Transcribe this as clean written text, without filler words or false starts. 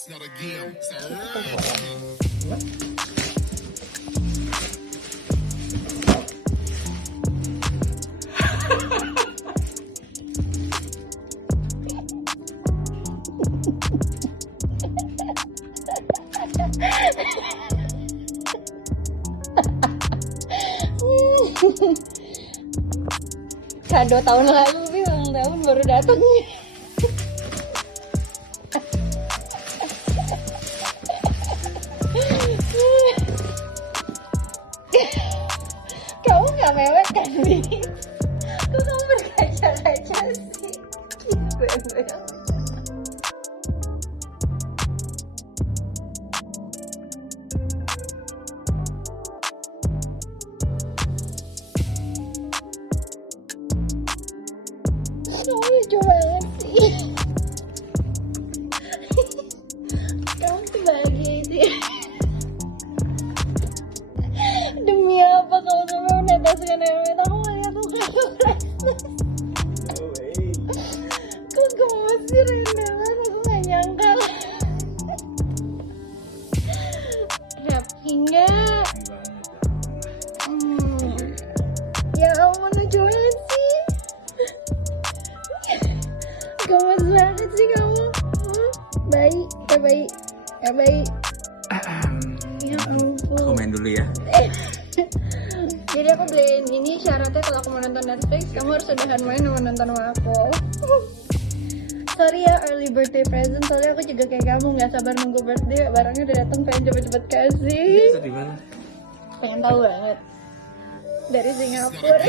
Kado tahun lalu sih, ulang tahun baru datang. Kamu nggak mewek kan, Bi? Kok kamu berkaca-kaca sih? Gue. Kamu lucu banget sih. Kamu tuh bahagia sih. Demi apa kalau sampai meneteskan air mata? Aku ngeliat tuh kok gemes sih, rendahan. Aku gak nyangka. Happy nggak? Ya ampun, lucu banget sih. Gemes banget sih kamu. Baik. Ya ampun. Aku main dulu ya. Jadi aku beliin ini, syaratnya kalau aku mau nonton Netflix, kamu harus udahan main sama nonton sama aku. Sorry ya early birthday present, soalnya aku juga kayak kamu gak sabar nunggu birthday. Barangnya udah datang, pengen cepet-cepet kasih. Itu di mana? Pengen tahu banget. Dari Singapura.